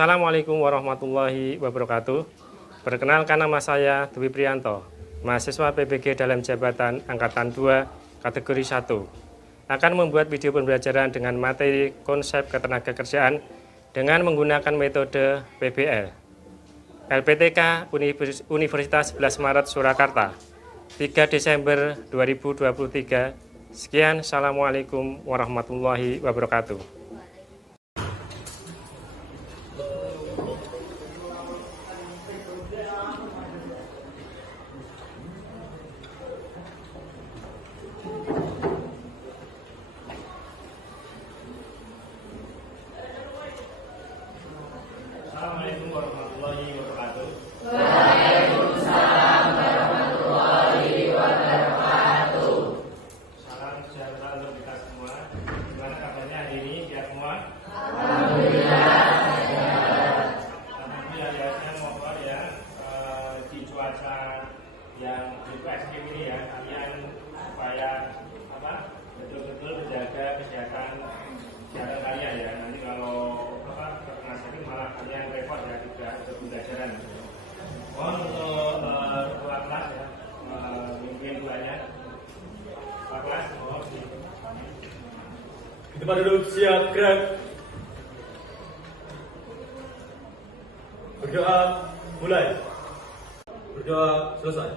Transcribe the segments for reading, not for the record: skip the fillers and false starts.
Assalamualaikum warahmatullahi wabarakatuh. Perkenalkan, nama saya Dwi Priyanto, mahasiswa PBG dalam jabatan Angkatan 2 kategori 1. Akan membuat video pembelajaran dengan materi konsep ketenagakerjaan dengan menggunakan metode PBL. LPTK Universitas 11 Maret Surakarta, 3 Desember 2023. Sekian, Assalamualaikum warahmatullahi wabarakatuh. Assalamualaikum warahmatullahi wabarakatuh. Waalaikumsalam warahmatullahi wabarakatuh. Salam sejahtera untuk kita semua. Gimana kabarnya hari ini ya semua? Alhamdulillah. Alhamdulillah ya, saya mohon ya di cuaca yang cukup ekstrim ini ya, kalian supaya betul-betul menjaga kesehatan kalian ya. Nanti kalau terkena sakit malah kalian repot ya, tidak ada pembelajaran. Mohon untuk kelas ya, mungkin duanya kelas mohon. Kita pada duduk siap, gerak. Berdoa mulai. Berdoa selesai.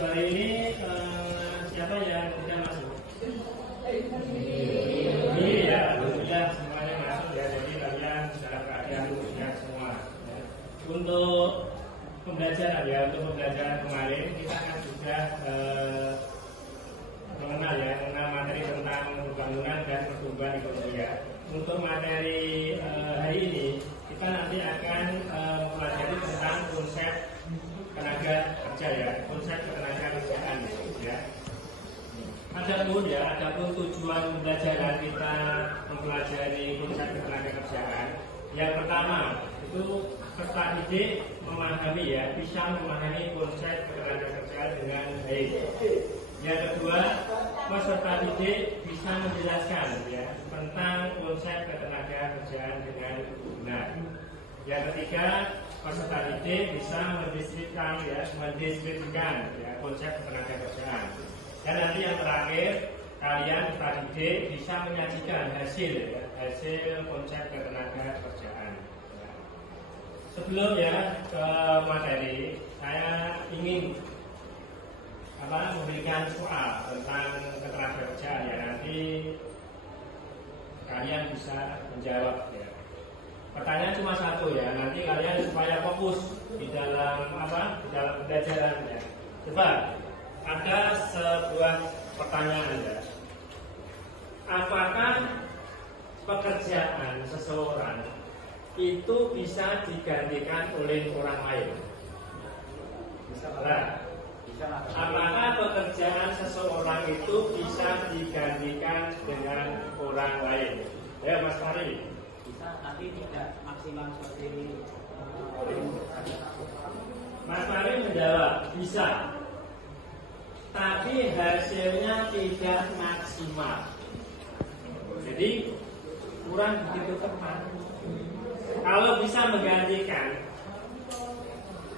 Hari ini siapa yang sudah masuk? Ini ya, alhamdulillah semuanya masuk ya. Jadi kalian dalam keadaan sehat semua. Untuk pembelajaran ya, untuk pembelajaran kemarin kita akan sudah mengenal materi tentang pembangunan dan pertumbuhan ekonomi ya. Untuk materi hari ini kita nanti akan mempelajari tentang konsep tenaga kerja ya, konsep tenaga kerjaan ya. Adapun tujuan pembelajaran kita mempelajari konsep tenaga kerjaan. Yang pertama itu peserta didik memahami ya, bisa memahami konsep tenaga kerjaan dengan baik. Yang kedua, peserta didik bisa menjelaskan ya tentang konsep ketenaga kerjaan dengan benar. Yang ketiga, peserta didik bisa mendeskripsikan ya konsep ketenaga kerjaan. Dan nanti yang terakhir, kalian peserta didik bisa menyajikan hasil konsep ketenaga kerjaan. Sebelum ya ke materi, saya ingin memberikan soal tentang ketenaga kerjaan ya, nanti kalian bisa menjawab ya. Pertanyaan cuma satu ya, nanti kalian supaya fokus di dalam di dalam pembelajaran ya. Coba ada sebuah pertanyaan ya. Apakah pekerjaan seseorang itu bisa digantikan oleh orang lain? Apakah pekerjaan seseorang itu bisa digantikan dengan orang lain? Ya Mas Fari. Bisa, tapi tidak maksimal seperti Mas Fari menjawab bisa, tapi hasilnya tidak maksimal. Jadi kurang begitu tepat. Kalau bisa menggantikan,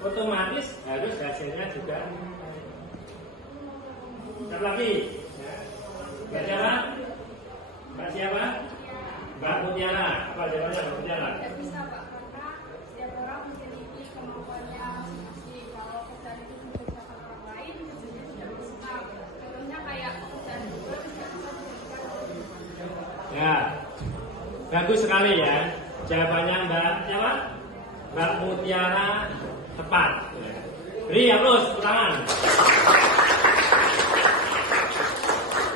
otomatis harus hasilnya juga. Siapa lagi? Mbak siapa? Mbak siapa? Mbak Mutiara. Apa jawabannya Mbak Mutiara? Tidak bisa Pak, karena setiap orang memiliki kemampuannya masing-masing. Kalau pekerjaan itu dikerjakan orang lain, hasilnya tidak maksimal. Contohnya kayak pekerjaan juga tidak bisa dikerjakan. Ya, bagus sekali ya. Jawabannya Mbak siapa? Mbak Mutiara tepat. Beri aplaus, tangan.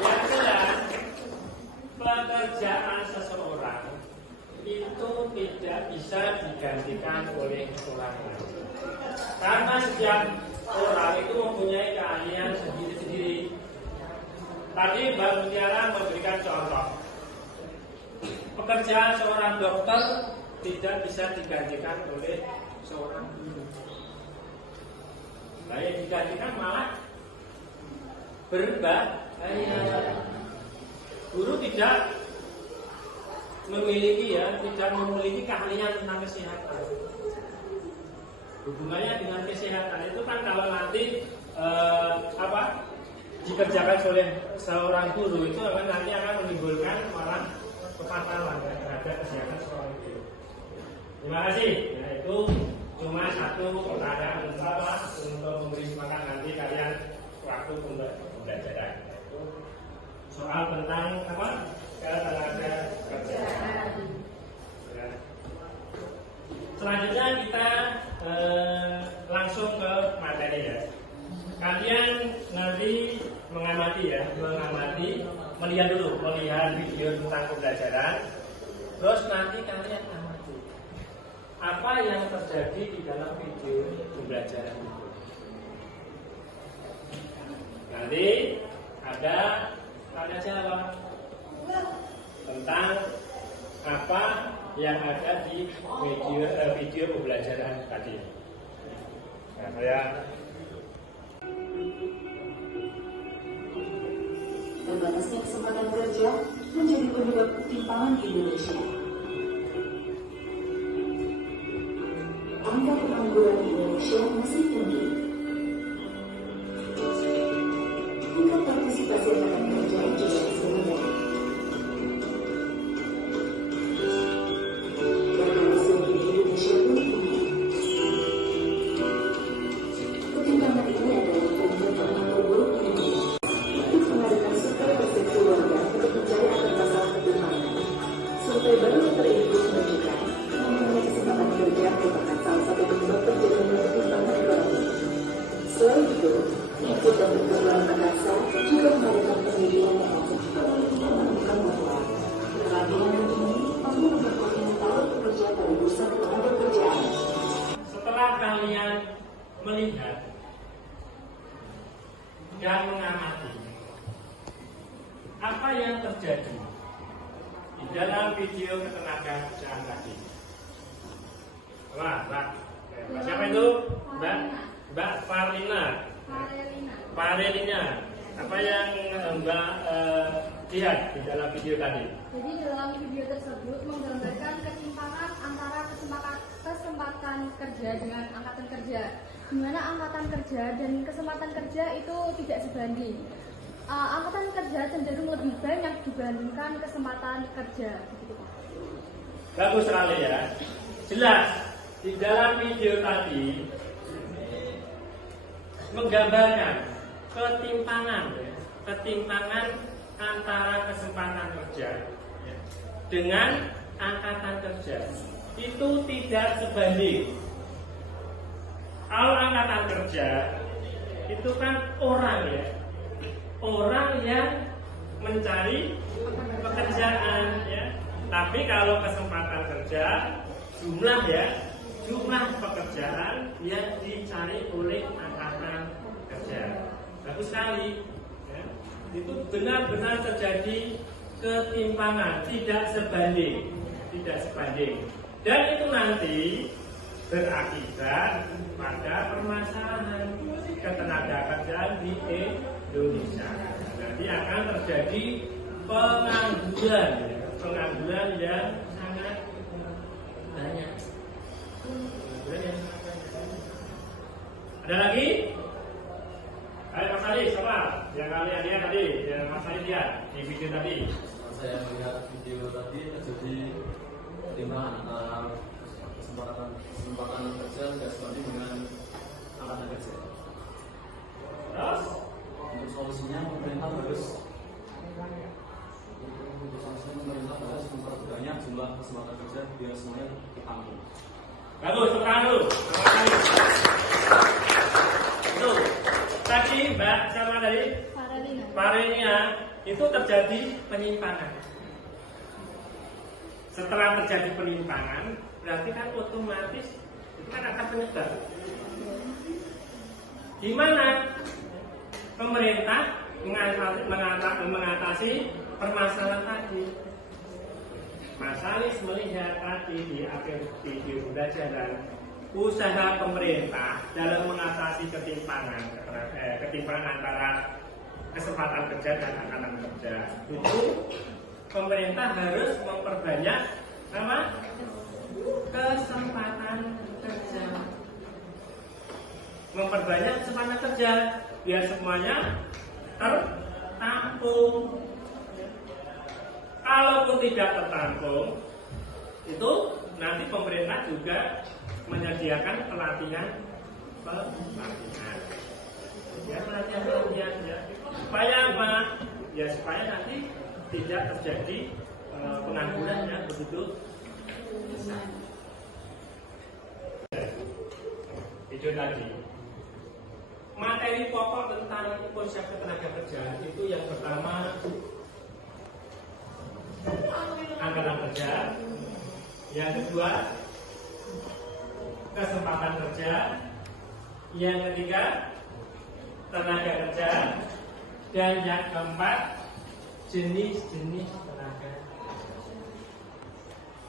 Yang jelas, pekerjaan seseorang itu tidak bisa digantikan oleh orang lain. Karena setiap orang itu mempunyai keahlian sendiri-sendiri. Tadi Mbak Mutiara memberikan contoh. Pekerjaan seorang dokter tidak bisa digantikan oleh seorang guru. Yang digantikan malah berbahaya. Guru tidak tidak memiliki keahlian tentang kesehatan. Hubungannya dengan kesehatan itu kan kalau nanti dikerjakan oleh seorang guru itu nanti akan menimbulkan malah kepatalan terhadap kesehatan seorang guru. Terima kasih. Nah, itu cuma satu pertanyaan untuk memberi semangat nanti kalian waktu untuk pembelajaran. Soal tentang ketenaga kerjaan. Ya. Selanjutnya kita langsung ke materi ya. Kalian nanti melihat video tentang pembelajaran. Terus nanti kalian amati apa yang terjadi di dalam video pembelajaran itu. Nanti ada tanya jawab tentang apa yang ada di video pembelajaran tadi. Nah, saya Terbatasnya kesempatan kerja menjadi penyebab ketimpangan di Indonesia. Angka pengangguran di Indonesia masih tinggi. Tingkat partisipasi angkatan kerja juga masih rendah. Bahkan usia di Indonesia pun tinggi. Ketimpangan ini adalah fenomena yang terburuk di dunia. Untuk mengadakan survei persepsi warga untuk mencari akar masalah ketimpangan, survei baru yang terinfus menunjukkan minimnya kesempatan kerja merupakan salah satu penyebab terjadinya ketimpangan ekonomi. Selain itu, ikut dan berkeluaran angkasa juga mengadakan penelitian yang menemukan bahwa kerajinan ini mampu memperkuat mental pekerja pada pusat ketenagakerjaan. setelah kalian melihat dan mengamati apa yang terjadi di dalam video ketenagakerjaan tadi. Mbak siapa itu? Mbak Farelina. Apa yang Mbak lihat di dalam video tadi? Jadi dalam video tersebut menggambarkan ketimpangan antara kesempatan kerja dengan angkatan kerja, di mana angkatan kerja dan kesempatan kerja itu tidak sebanding. Angkatan kerja cenderung lebih banyak dibandingkan kesempatan kerja. Begitu, Pak. Bagus sekali ya. Jelas di dalam video tadi menggambarkan ketimpangan antara kesempatan kerja dengan angkatan kerja itu tidak sebanding. Kalau angkatan kerja itu kan orang yang mencari pekerjaan ya. Tapi kalau kesempatan kerja jumlah pekerjaan yang dicari oleh angkatan kerja. Bagus sekali ya. Itu benar-benar terjadi ketimpangan, tidak sebanding. Dan itu nanti berakibat pada permasalahan ketenagakerjaan di Indonesia. Nanti akan terjadi pengangguran yang sangat banyak. Ada lagi? Ayo Mas Ali, siapa? Yang kalian lihat tadi, yang Mas Ali lihat di video tadi. Saya melihat video tadi terjadi ketimpangan antara kesempatan kerja tidak sebanding dengan angkatan kerja. Terus? Untuk solusinya pemerintah harus memperbanyak jumlah kesempatan kerja biar semuanya ditampung. Bagus, tekan dulu. Itu tadi Mbak sama dari Farelina itu terjadi penyimpangan. Setelah terjadi penyimpangan, berarti kan otomatis itu kan akan menyebar. Di mana pemerintah mengatasi permasalahan tadi. Mas Alis melihat tadi di akhir video pembelajaran usaha pemerintah dalam mengatasi ketimpangan antara kesempatan kerja dan angkatan kerja itu pemerintah harus memperbanyak apa? Kesempatan kerja. Memperbanyak kesempatan kerja biar semuanya tertampung. Kalaupun tidak tertampung, itu nanti pemerintah juga menyediakan pelatihan ya, pelatihan ya. Supaya apa? Ya supaya nanti tidak terjadi pengangguran yang begitu besar. Itu tadi materi pokok tentang konsep ketenaga kerjaan itu yang pertama angkatan kerja, yang kedua kesempatan kerja, yang ketiga tenaga kerja, dan yang keempat jenis-jenis tenaga.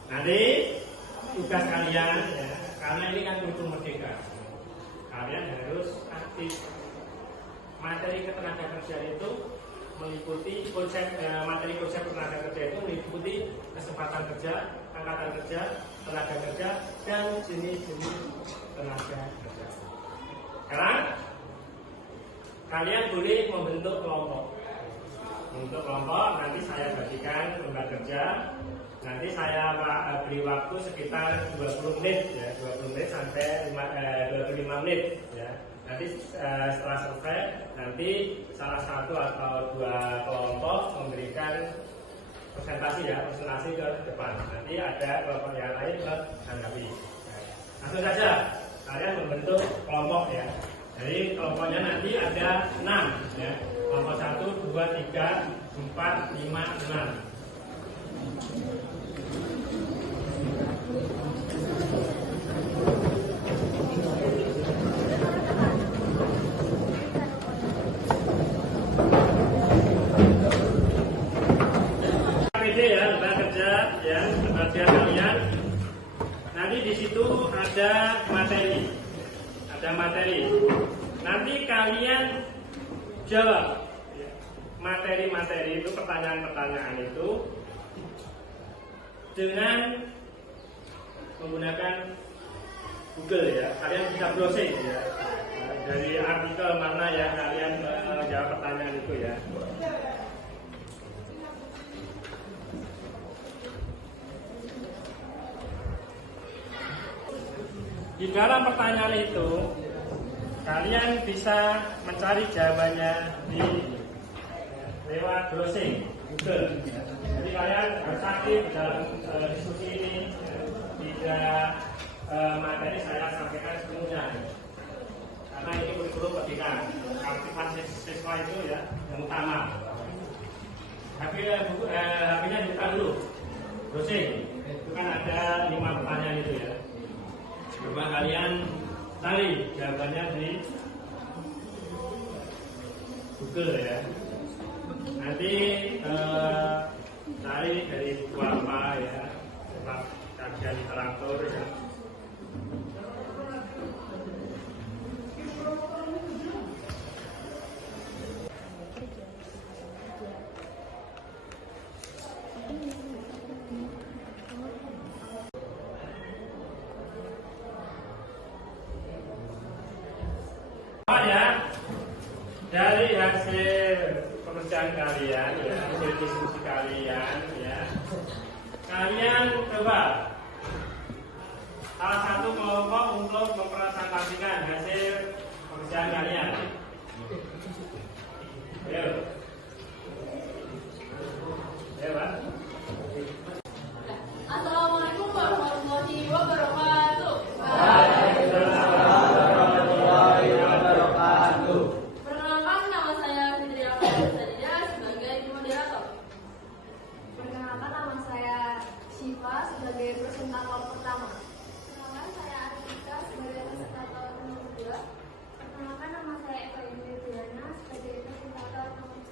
Nanti tugas kalian ya, karena ini kan kurikulum merdeka, kalian harus aktif. Materi ketenaga kerja itu meliputi konsep materi konsep tenaga kerja itu meliputi kesempatan kerja, angkatan kerja, tenaga kerja, dan jenis-jenis tenaga kerja. Sekarang kalian boleh membentuk kelompok. Untuk kelompok nanti saya bagikan lembar kerja. Nanti saya beri waktu sekitar 20 menit ya, 20 menit sampai 25 menit ya. Nanti setelah selesai, nanti salah satu atau dua kelompok memberikan presentasi ke depan. Nanti ada kelompok yang lain menanggapi. Langsung saja kalian membentuk kelompok ya. Jadi kelompoknya nanti ada 6 ya. Kelompok 1, 2, 3, 4, 5, 6. Kalian nanti di situ ada materi. Nanti kalian jawab materi-materi itu, pertanyaan-pertanyaan itu dengan menggunakan Google ya. Kalian bisa browsing ya, dari artikel mana yang kalian jawab pertanyaan itu ya. Di dalam pertanyaan itu kalian bisa mencari jawabannya lewat browsing Google. Jadi kalian harus aktif dalam diskusi ini. Tidak materi saya sampaikan sepenuhnya, karena ini kurikulum merdeka. Aktifan siswa itu ya yang utama. HP-nya dibuka dulu, browsing. Itu kan ada 5 pertanyaan itu ya. Coba kalian cari jawabannya di Google ya. Nanti cari dari buku apa ya, tentang kajian literatur ya. Dari hasil pekerjaan kalian, ya, hasil diskusi kalian, ya, kalian coba salah satu kelompok untuk mempresentasikan hasil pekerjaan kalian. Ayo, ya, Pak. Assalamualaikum warahmatullahi wabarakatuh. Sebagai presentator pertama. Perkenalkan saya Arifika sebagai presentator nomor 2. Perkenalkan nama saya Eka Indri Diana sebagai presentator nomor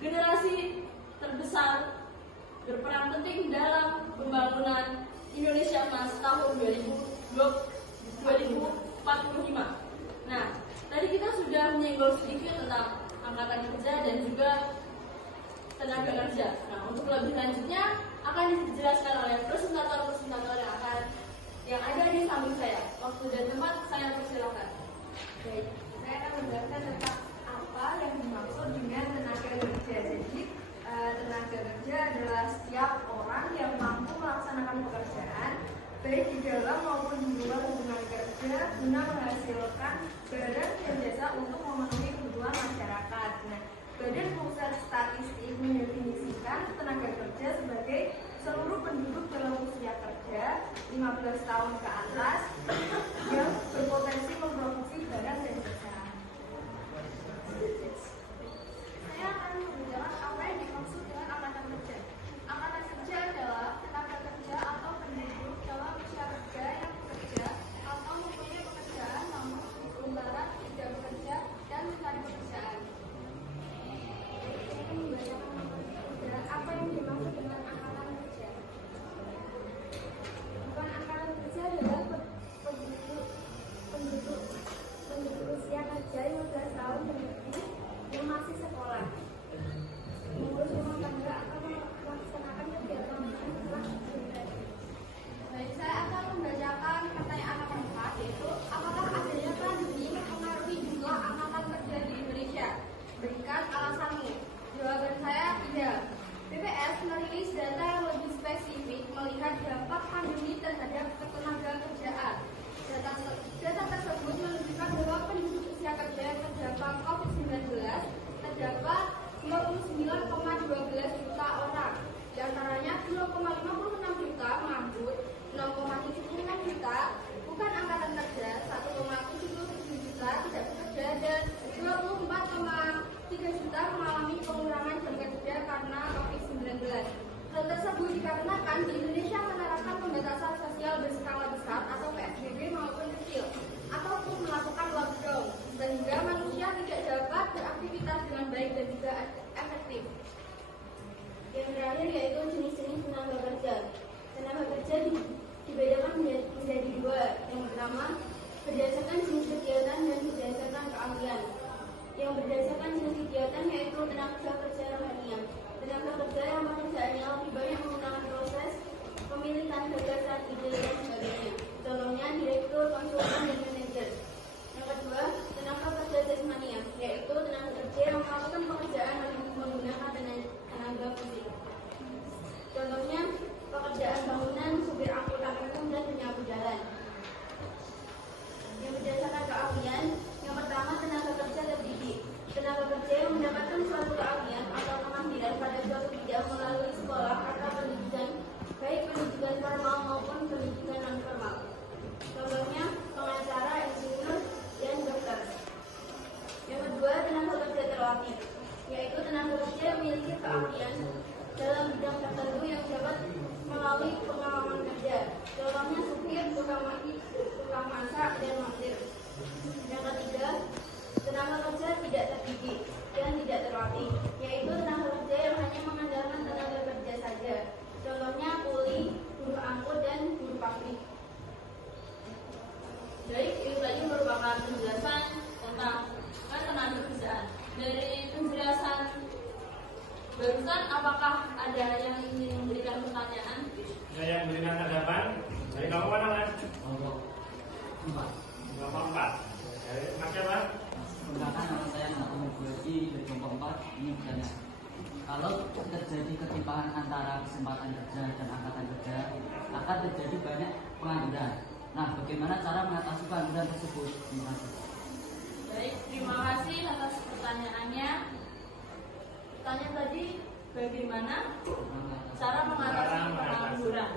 generasi terbesar berperan penting dalam pembangunan Indonesia Emas tahun 2045. Nah, tadi kita sudah menyinggung sedikit tentang angkatan kerja dan juga tenaga kerja. Nah, untuk lebih lanjutnya akan dijelaskan oleh presentator-presentator yang ada di samping saya. Waktu dan tempat saya persilakan. Baik, saya akan menjelaskan tentang apa yang dimaksud dengan tenaga kerja. Jadi, tenaga kerja adalah setiap orang yang mampu melaksanakan pekerjaan baik di dalam maupun di luar hubungan kerja guna menghasilkan barang dan jasa untuk memenuhi kebutuhan masyarakat. Nah, Badan Pusat Statistik mendefinisikan tenaga kerja sebagai seluruh penduduk dalam usia kerja 15 tahun ke atas yang berpotensi memproduksi barang dan jasa. Saya akan membicarakan apa yang dimaksud dengan angkatan kerja. Angkatan kerja adalah tenaga kerja atau penduduk dalam usia kerja yang bekerja atau mempunyai pekerjaan namun sementara tidak bekerja dan mencari pekerjaan. Saya akan membacakan apa yang dimaksud dengan angkatan kerja. Bukan angkatan kerja adalah penduduk usia kerja 15 tahun dan lebih yang masih sekolah, mengurus rumah tangga atau melaksanakan kegiatan setelah bekerja. Baik, saya akan membacakan pertanyaan nomor 4, yaitu apakah adanya pandemi mempengaruhi jumlah angkatan kerja di Indonesia? Berikan alasanmu. Jawaban saya tidak. BPS merilis data yang lebih spesifik melihat dampak pandemi terhadap ketenaga kerjaan. Data tersebut menunjukkan bahwa penduduk usia kerja yang terdampak COVID-19 terdapat 29,12 juta orang. Di antaranya 2,56 juta menganggur, 6,76 juta bukan angkatan kerja, 1,77 juta tidak bekerja, dan 24,3 juta mengalami pengurangan jam kerja karena COVID-19. Hal tersebut dikarenakan di Indonesia menerapkan pembatasan sosial berskala besar atau PSBB maupun kecil, ataupun melakukan lockdown, sehingga manusia tidak dapat beraktivitas dengan baik dan juga efektif. Yang terakhir yaitu jenis-jenis tenaga kerja. Tenaga kerja dibedakan menjadi dua. Yang pertama, berdasarkan jenis kegiatan dan berdasarkan keahlian. Yang berdasarkan jenis kegiatan yaitu tenaga kerja rohaniah. Tenaga kerja yang pekerjaannya lebih banyak menggunakan proses pemilihan gagasan, ide, dan sebagainya. Contohnya direktur, konsultan, dan manajer. Yang kedua, tenaga kerja jasmania, yaitu tenaga kerja yang melakukan pekerjaan menggunakan tenaga fisik. Contohnya pekerjaan bangunan, supir angkutan umum, dan penyapu jalan. Yang berdasarkan keahlian, yang pertama tenaga kerja terdidik. Tenaga kerja yang mendapatkan suatu keahlian atau kemampiran pada suatu bidang melalui sekolah atau pendidikan, baik pendidikan formal maupun pendidikan non formal. Contohnya pengacara, insinyur, dan dokter. Yang kedua, tenaga kerja terlatih, yaitu tenaga kerja yang memiliki keahlian dalam bidang tertentu yang dapat melalui pengalaman kerja. Contohnya supir, tukang masak, dan montir. Yang ketiga, tenaga kerja tidak terdidik dan tidak terlatih, yaitu tenaga kerja yang hanya mengandalkan tenaga kerja saja. Contohnya kuli, buruh angkut, dan buruh pabrik. Baik, itu tadi merupakan penjelasan tentang tenaga kerjaan. Dari penjelasan barusan, apakah ada yang ingin memberikan pertanyaan? Ada yang memberikan tanggapan? Dari kamu mana, Mas? Kelompok 4. Dari Mas siapa? Perkenalkan, nama saya Muhammad Buati dari kelompok 4. Ini bertanya, kalau terjadi ketimpangan antara kesempatan kerja dan angkatan kerja, akan terjadi banyak pengangguran. Nah, bagaimana cara mengatasi pengangguran tersebut? Terima kasih. Baik, terima kasih atas pertanyaannya. Pertanyaan tadi, bagaimana cara mengatasi pengangguran?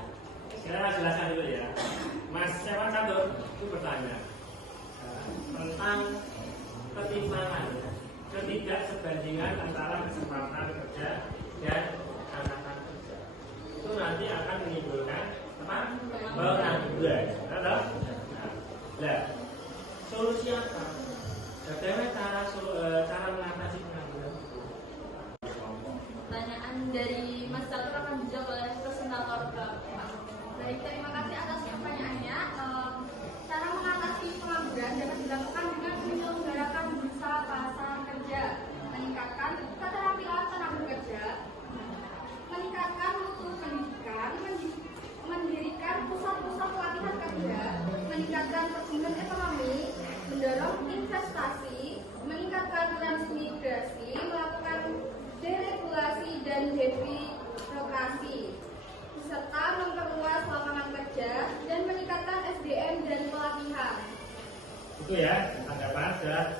Saya jelaskan dulu ya. Mas siapa satu itu bertanya tentang ketimpangan, ketidaksebandingan antara kesempatan kerja dan angkatan kerja. Itu nanti akan menimbulkan apa? Pengangguran. Nah, solusi apa? Bagaimana cara mengatasi pengangguran itu? Baik, terima kasih atas pertanyaannya. Cara mengatasi pengangguran dapat dilakukan dengan menyelenggarakan bursa pasar kerja, meningkatkan keterampilan tenaga kerja, meningkatkan mutu pendidikan, mendirikan pusat-pusat pelatihan kerja, meningkatkan pertumbuhan ekonomi, mendorong investasi, meningkatkan transmigrasi, melakukan deregulasi dan debirokrasi, serta memperluas lapangan kerja dan meningkatkan SDM dan pelatihan. Itu ya, tanggapan saya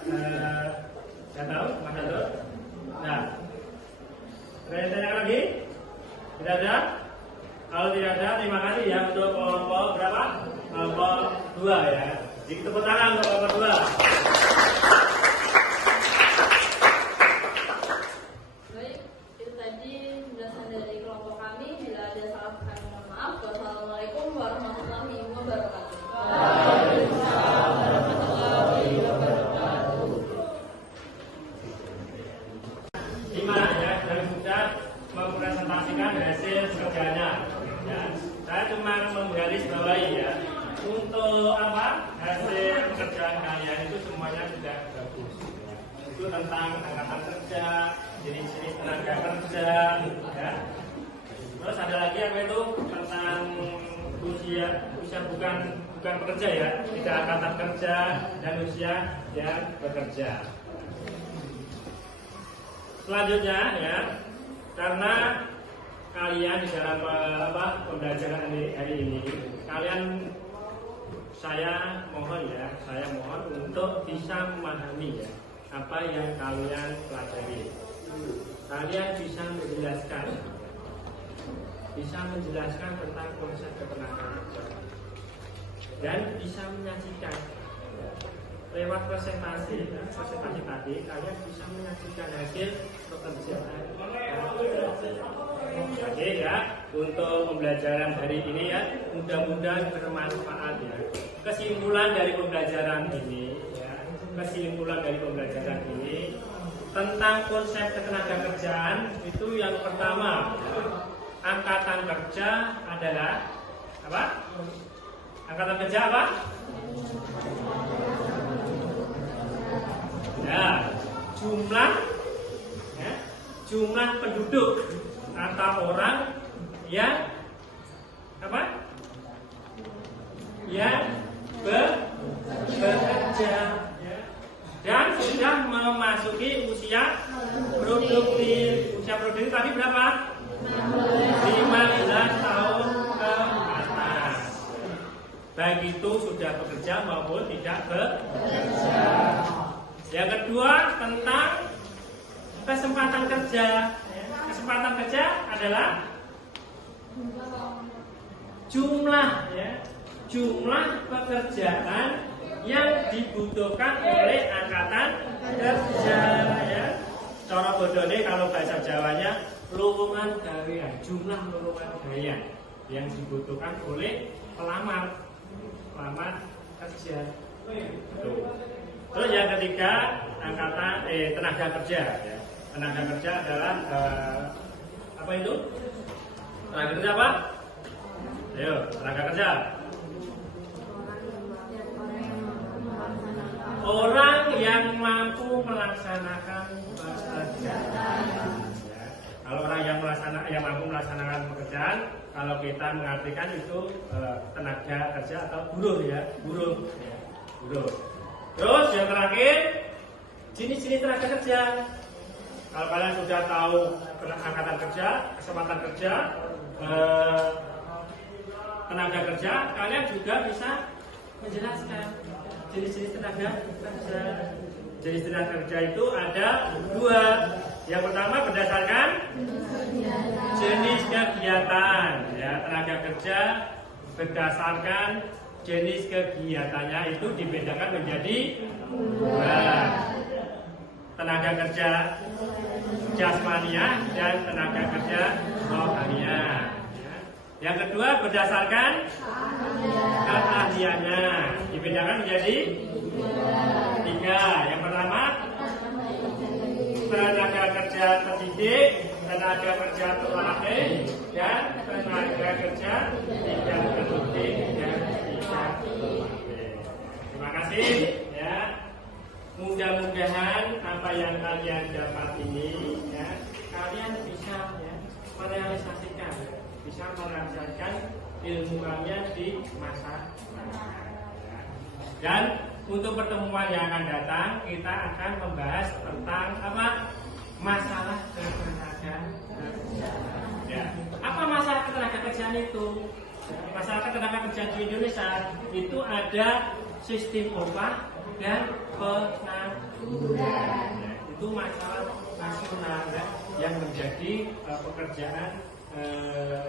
tahu, Mas Aldo. Nah, ada tanya lagi? Tidak ada? Kalau tidak ada, terima kasih ya untuk kelompok berapa? Kelompok 2 ya. Jadi tepuk tangan untuk kelompok 2. Baik, itu tadi penjelasan dari kelompok kami. Bila ada salah kami mohon maaf. Wassalamualaikum warahmatullahi wabarakatuh. Waalaikumsalam warahmatullahi wabarakatuh. 5 ya, kami sudah mempresentasikan hasil kerjanya. Ya, saya cuma menggaris bawahi ya. Untuk apa? Hasil pekerjaan kalian itu semuanya sudah bagus. Itu tentang angkatan kerja, jenis-jenis tenaga kerja, ya. Terus ada lagi apa itu tentang usia bukan pekerja ya, tidak angkatan kerja dan usia yang bekerja. Selanjutnya ya, karena kalian di dalam pembelajaran hari ini, saya mohon untuk bisa memahami ya apa yang kalian pelajari. Kalian bisa menjelaskan tentang konsep ketenagaan kerja dan bisa menyajikan lewat presentasi tadi kalian bisa menyajikan hasil pekerjaan. Oke ya, untuk pembelajaran hari ini ya, mudah-mudahan bermanfaat ya. Kesimpulan dari pembelajaran ini tentang konsep ketenagakerjaan itu yang pertama, angkatan kerja adalah apa? Angkatan kerja apa? Ya, jumlah penduduk atau orang yang apa? Yang bekerja ya, dan sudah memasuki usia produktif. Usia produktif tadi berapa? 15 tahun ke atas. Baik itu sudah bekerja maupun tidak bekerja. Yang kedua tentang kesempatan kerja. Kesempatan kerja adalah jumlah pekerjaan yang dibutuhkan oleh angkatan kerja ya. Cara bodone kalau bahasa Jawanya lowongan gawean, jumlah lowongan gawean yang dibutuhkan oleh pelamar kerja. Terus yang ketiga tenaga kerja ya. Tenaga kerja adalah apa itu? Tenaga kerja apa? Ayo, tenaga kerja. Orang yang mampu melaksanakan pekerjaan. Ya. Kalau orang yang mampu melaksanakan pekerjaan, kalau kita mengartikan itu tenaga kerja atau buruh ya, buruh. Terus yang terakhir, jenis-jenis tenaga kerja. Kalau kalian sudah tahu angkatan kerja, kesempatan kerja, tenaga kerja, kalian juga bisa menjelaskan jenis-jenis tenaga kerja. Jenis tenaga kerja itu ada 2. Yang pertama berdasarkan jenis kegiatan. Ya, tenaga kerja berdasarkan jenis kegiatannya itu dibedakan menjadi 2. Tenaga kerja jasmania dan tenaga kerja rohania. Yang kedua berdasarkan keahliannya dibedakan menjadi 3. Yang pertama tenaga kerja terdidik, tenaga kerja terlatih, dan tenaga kerja tidak terlatih. kalian dapat ini, ya, kalian bisa ya, merealisasikan, bisa merealisasikan ilmu kalian di masa depan. Ya. Dan untuk pertemuan yang akan datang, kita akan membahas tentang apa? Masalah ketenagakerjaan. Ya. Apa masalah ketenagakerjaan itu? Masalah ketenagakerjaan di Indonesia itu ada sistem upah dan pengangguran. Ya. Itu masalah nasional ya, yang menjadi pekerjaan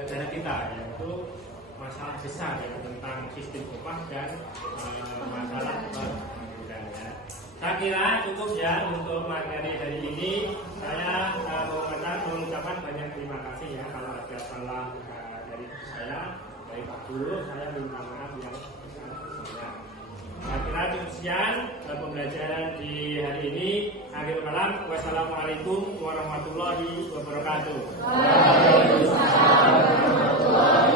negara kita, yaitu masalah besar ya, tentang sistem upah dan masalah pengangguran. Ya. Saya kira cukup ya untuk materi dari ini. Saya mengucapkan banyak terima kasih ya, kalau ada salah dari saya, dari Pak Guru, saya minta maaf yang besar-besarnya. Saya kira cukup sekian pembelajaran di hari ini. Akhir kalam, wassalamualaikum warahmatullahi wabarakatuh. Waalaikumsalam warahmatullahi wabarakatuh.